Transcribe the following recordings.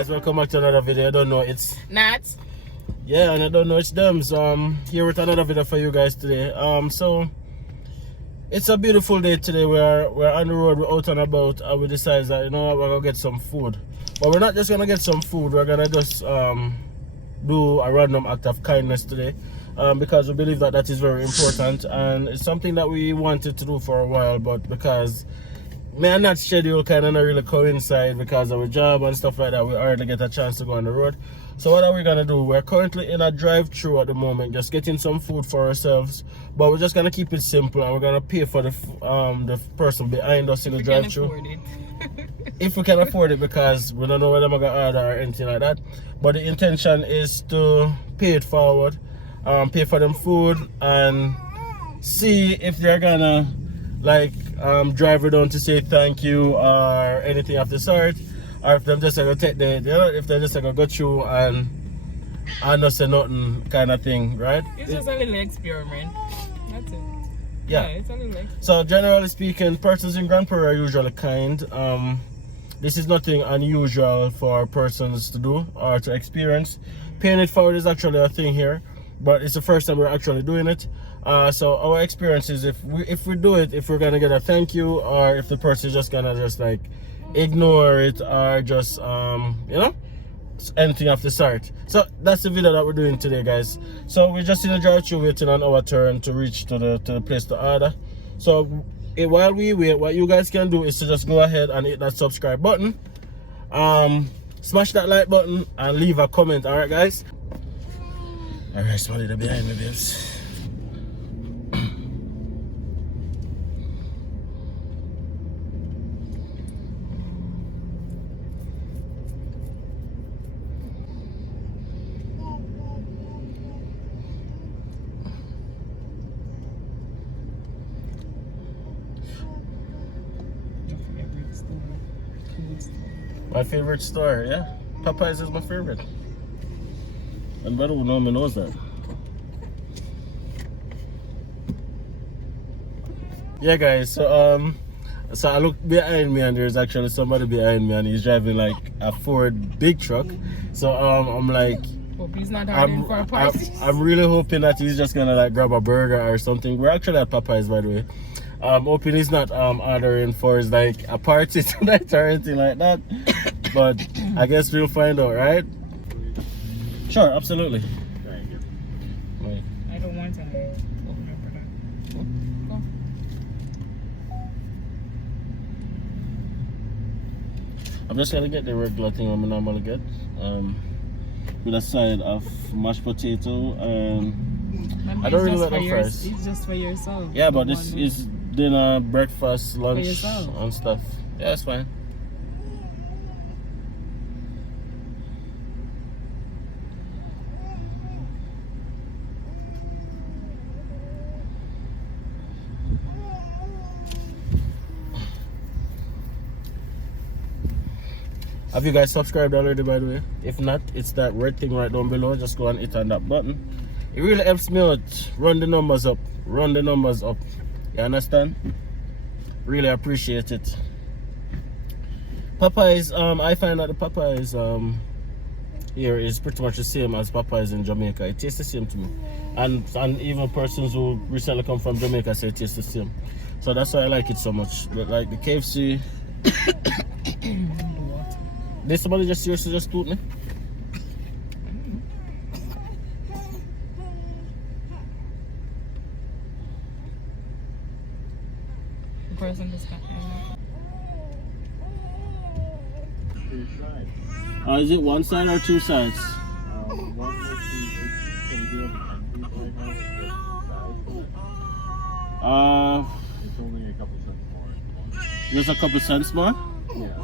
guys, welcome back to another video. I don't know, it's Nat. yeah, and I don't know, it's them. So I'm here with another video for you guys today. So it's a beautiful day today. We're on the road, we're out and about, and we decided that, you know what, we're gonna get some food. But we're not just gonna get some food, we're gonna just do a random act of kindness today. Because we believe that is very important, and it's something that we wanted to do for a while, but because me and that schedule kind of not really coincide because of our job and stuff like that, we already get a chance to go on the road. So what are we gonna do? We're currently in a drive-through at the moment, just getting some food for ourselves, but we're just gonna keep it simple, and we're gonna pay for the person behind us in the drive-through if we can afford it, because we don't know whether we're gonna order or anything like that. But the intention is to pay it forward, pay for them food, and see if they're gonna like drive her down to say thank you or anything of the sort, or if they're just gonna take the, you know, if they're just gonna go through and not say nothing kind of thing, right? It's just a little experiment. That's it. Yeah, it's a little experiment. So generally speaking, persons in Grande Prairie are usually kind. This is nothing unusual for persons to do or to experience. Paying it forward is actually a thing here, but it's the first time we're actually doing it. So our experience is if we do it, if we're gonna get a thank you, or if the person is just gonna just like ignore it, or just you know, anything of the sort. So that's the video that we're doing today, guys. So we're just in the drive-thru waiting on our turn to reach to the place to order. So while we wait, what you guys can do is to just go ahead and hit that subscribe button, smash that like button, and leave a comment. All right, guys. All right, somebody there behind me, babes. My favorite store, yeah. Popeyes is my favorite. And brother who know me knows that. Yeah, guys, so I look behind me and there's actually somebody behind me and he's driving like a Ford big truck. So I'm like, hope he's not ordering for a party. I'm really hoping that he's just gonna like grab a burger or something. We're actually at Popeyes, by the way. I'm hoping he's not ordering for his like a party tonight or anything like that. But I guess we'll find out, right? Sure, absolutely. Wait. I don't want to open up for that. I'm just gonna get the regular thing I'm normally get. With a side of mashed potato and I don't really like the fries. It's just for yourself. Yeah, but this is dinner, breakfast, lunch, and stuff. Yeah, it's fine. Have you guys subscribed already, by the way? If not, it's that red thing right down below. Just go and hit on that button. It really helps me out. Run the numbers up. Run the numbers up. You understand? Really appreciate it. Popeyes, I find that the Popeyes here is pretty much the same as Popeyes in Jamaica. It tastes the same to me. And even persons who recently come from Jamaica say it tastes the same. So that's why I like it so much. But like the KFC... Did somebody just seriously just toot me? The person just got Is it one side or two sides? It's only a couple cents more. Just a couple cents more? Yeah.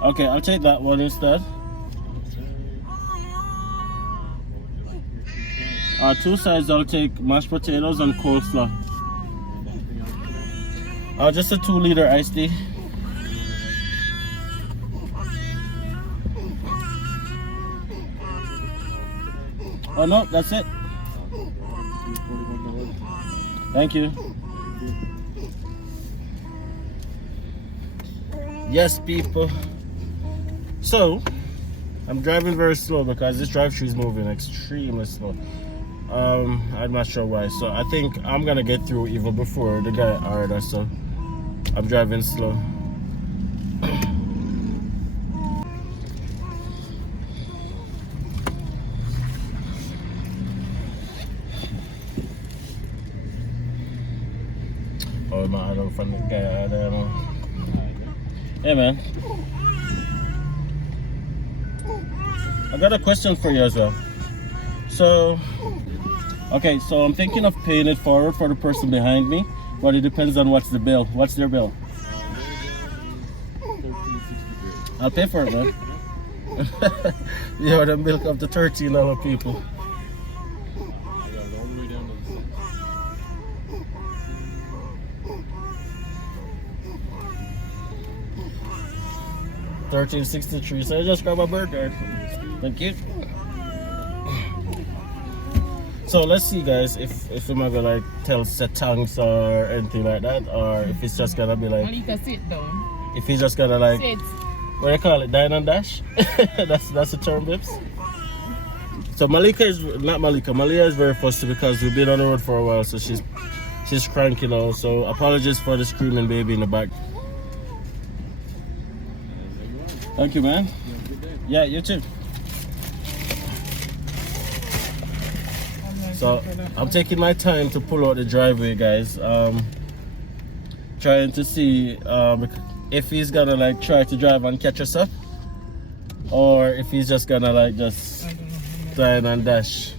Okay, I'll take that one instead. Two sides, I'll take mashed potatoes and coleslaw. Just a 2-liter iced tea. Oh no, that's it. Thank you. Yes, people. So I'm driving very slow because this drive-thru is moving extremely slow. I'm not sure why. So I think I'm gonna get through even before the guy ordered. So I'm driving slow. Oh man, I don't find the guy out there. Hey man, I got a question for you as well. So, okay, so I'm thinking of paying it forward for the person behind me, but it depends on what's the bill. What's their bill? $13.63. I'll pay for it, man. Yeah, the milk up to $13 people. I got it all the way down to the cents. $13.63. So I just grab a burger. Thank you. So let's see, guys, if I'm gonna like tell set thanks or anything like that, or if it's just gonna be like. Malika, sit down. If he's just gonna like. Sit. What do you call it? Dine and dash? that's the term, Bips. So Malika is not Malika. Malia is very fussy because we've been on the road for a while, so she's cranky now. So apologies for the screaming baby in the back. Thank you, man. You have a good day. Yeah, you too. So I'm taking my time to pull out the driveway, guys. Trying to see if he's gonna like try to drive and catch us up, or if he's just gonna like just dine and dash.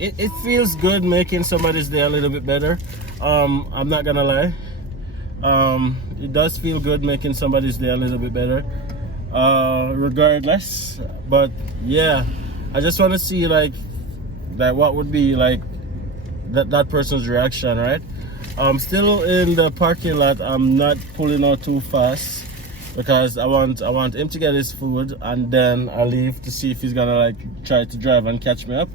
It feels good making somebody's day a little bit better. I'm not gonna lie. It does feel good making somebody's day a little bit better. Regardless, but yeah, I just want to see like that what would be like that person's reaction, right? I'm still in the parking lot. I'm not pulling out too fast because I want him to get his food and then I leave to see if he's gonna like try to drive and catch me up,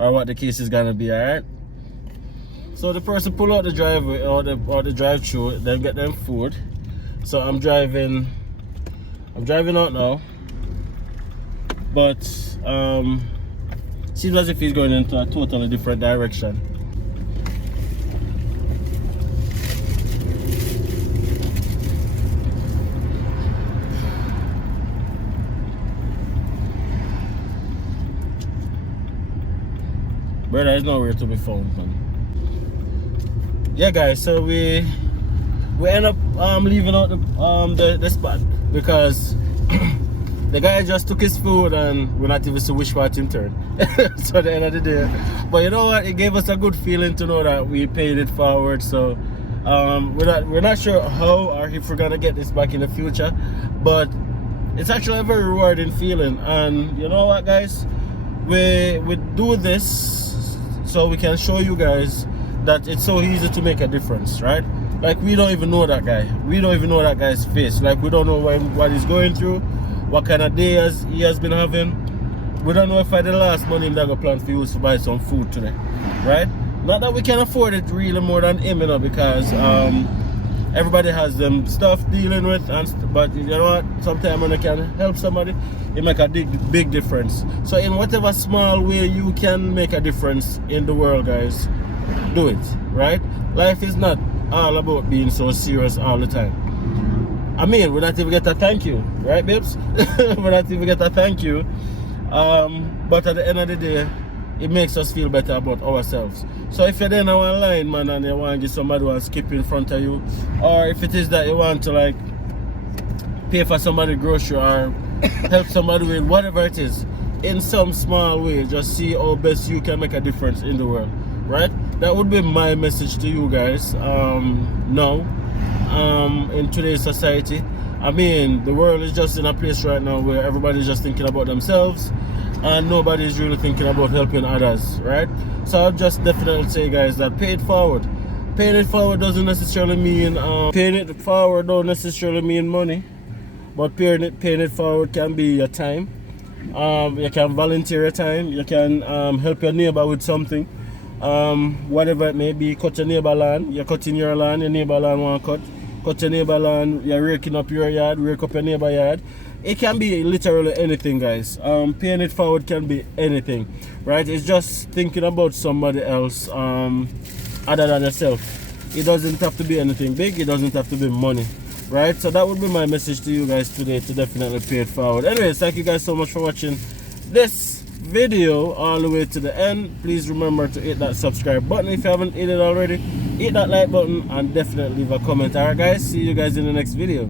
or what the case is gonna be. All right. So the person pull out the driveway or the drive-through, then get them food. So I'm driving out now, but seems as if he's going into a totally different direction. Brother is nowhere to be found, man. Yeah, guys, so we end up leaving out the spot because the guy just took his food and we're not even so wish for him turn. So at the end of the day, but you know what, it gave us a good feeling to know that we paid it forward. So we're not sure how or if we're gonna get this back in the future, but it's actually a very rewarding feeling. And you know what, guys, we do this so we can show you guys that it's so easy to make a difference, right? Like, we don't even know that guy. We don't even know that guy's face. Like, we don't know what he's going through, what kind of day he has been having. We don't know if I the last money I'm gonna plan for you to buy some food today, right? Not that we can afford it really more than him, you know, because everybody has them stuff dealing with, but you know what? Sometimes when you can help somebody, it make a big difference. So in whatever small way you can make a difference in the world, guys, do it, right? Life is not all about being so serious all the time. I mean, we not even get a thank you, right, babes? We not even get a thank you. But at the end of the day, it makes us feel better about ourselves. So if you're there online, man, and you want to get somebody who skip in front of you, or if it is that you want to like pay for somebody grocery or help somebody with whatever it is, in some small way, just see how best you can make a difference in the world, right? That would be my message to you guys now, in today's society. I mean, the world is just in a place right now where everybody's just thinking about themselves and nobody's really thinking about helping others, right? So I'll just definitely say, guys, that pay it forward. Paying it forward doesn't necessarily mean money, but paying it forward can be your time, You can volunteer your time. You can help your neighbor with something. Whatever it may be, cut your neighbor land. You're cutting your land, your neighbor land want cut. Cut your neighbor land, you're raking up your yard, rake up your neighbor yard. It can be literally anything, guys. Paying it forward can be anything, right? It's just thinking about somebody else other than yourself. It doesn't have to be anything big. It doesn't have to be money, right? So that would be my message to you guys today, to definitely pay it forward. Anyways, thank you guys so much for watching this video all the way to the end. Please remember to hit that subscribe button if you haven't hit it already. Hit that like button and definitely leave a comment. Alright guys, see you guys in the next video.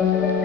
Thank you.